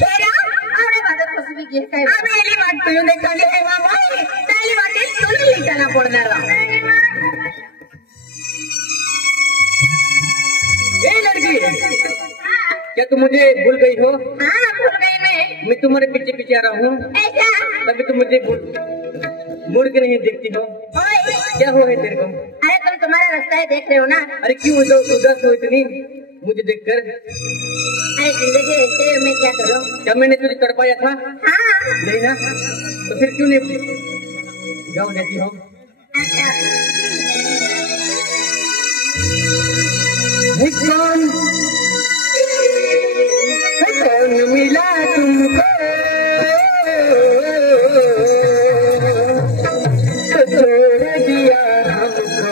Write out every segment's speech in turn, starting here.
खेरा आवडे माझं कसबी घे काय आम्ही वाटतो येऊन खाली आहे मामा ताली वाटे तुला लिटाना पडणार ए लड़की क्या तुम मुझे भूल गई हो? हाँ भूल गई मैं तुम्हारे पीछे पीछे आ रहा हूँ ऐसा तभी तुम मुझे मुड़ के नहीं देखती हो। क्या हो है तेरे को? अरे तुम तुम्हारा रास्ता है देख रहे हो ना। अरे क्यों उदास हो इतनी मुझे देखकर? अरे जिंदगी ऐसे मैं क्या करूँ? क्या मैंने तुझे तड़पाया था? हाँ नहीं ना, तो फिर क्यों नहीं जाओ देती हो? कौन मिला तुमको तो छोड़ दिया हमको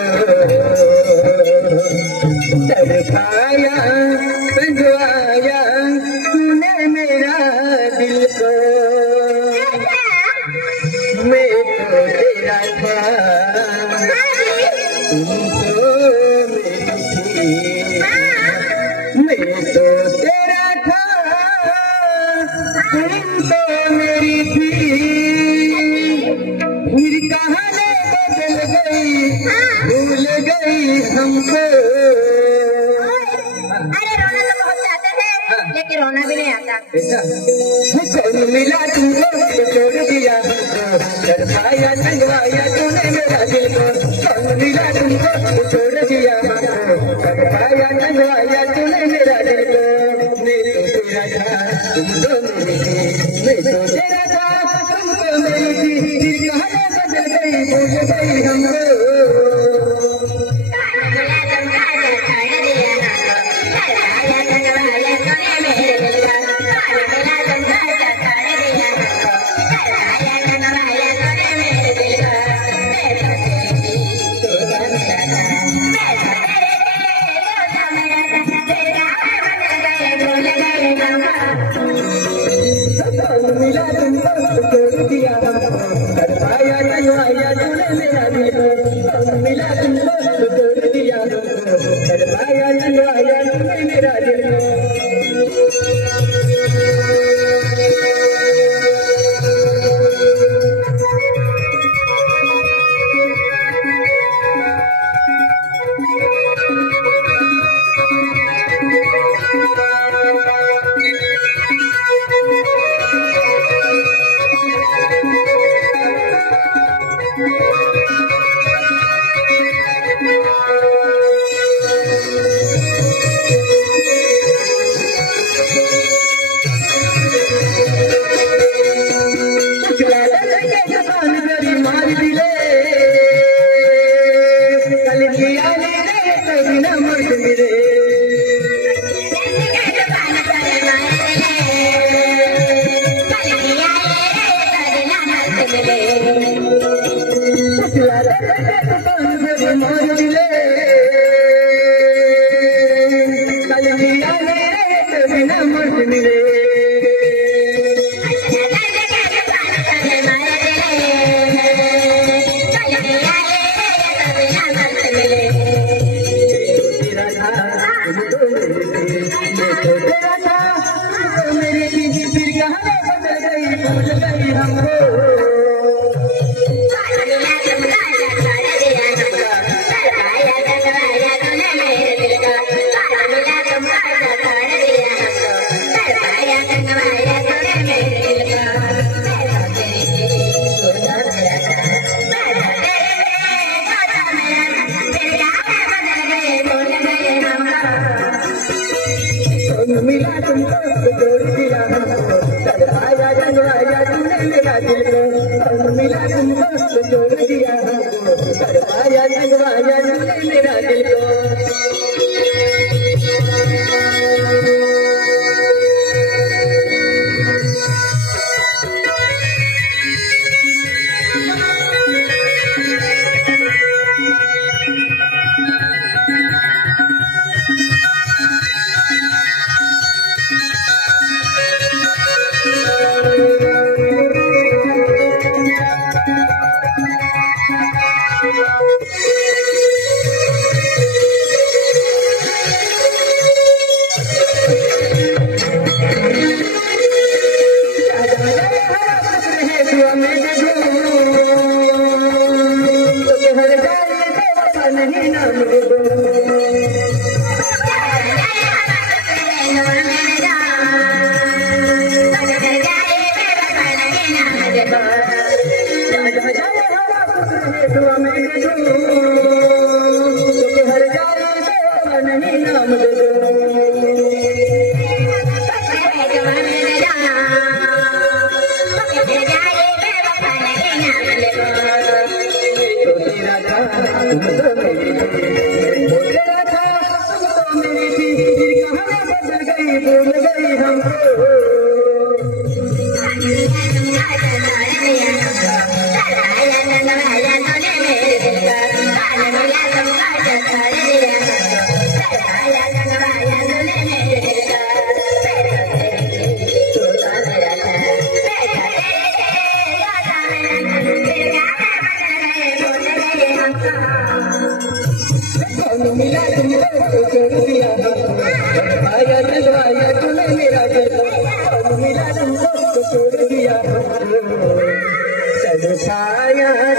तड़पाया बंधवाया तूने मेरा दिल को मैं तो तेरा था तुम तो मेरी थी मैं तो तेरा था तुम तो मेरी थी फिर कहानी बदल गई भूल गई हमको। अरे रोना तो बहुत चाहते थे लेकिन रोना भी नहीं आता। कौन मिला तुमको छोड़ दिया हमको तड़पाया तंगवाया तूने मेरा दिल को। कौन मिला तुमको छोड़ दिया हमको तड़पाया तंगवाया तूने मेरा दिल को। मैं तो तेरा था तुम तो मेरी थी मैं तो तेरा था तुम तो मेरी थी फिर कहानी बदल गई भूल गई हमको। मिला तुमको छोड़ दिया तड़पाया तंगवाया तूने मेरा दिल को। मिला तुमको छोड़ दिया तड़पाया तंगवाया तूने मेरा दिल को। मिला तुमको छोड़ दिया हमको तड़पाया तंगवाया तूने मेरा दिल को। मिला तुमको छोड़ दिया हमको तड़पाया तंगवाया तूने मेरा दिल को। तड़पाया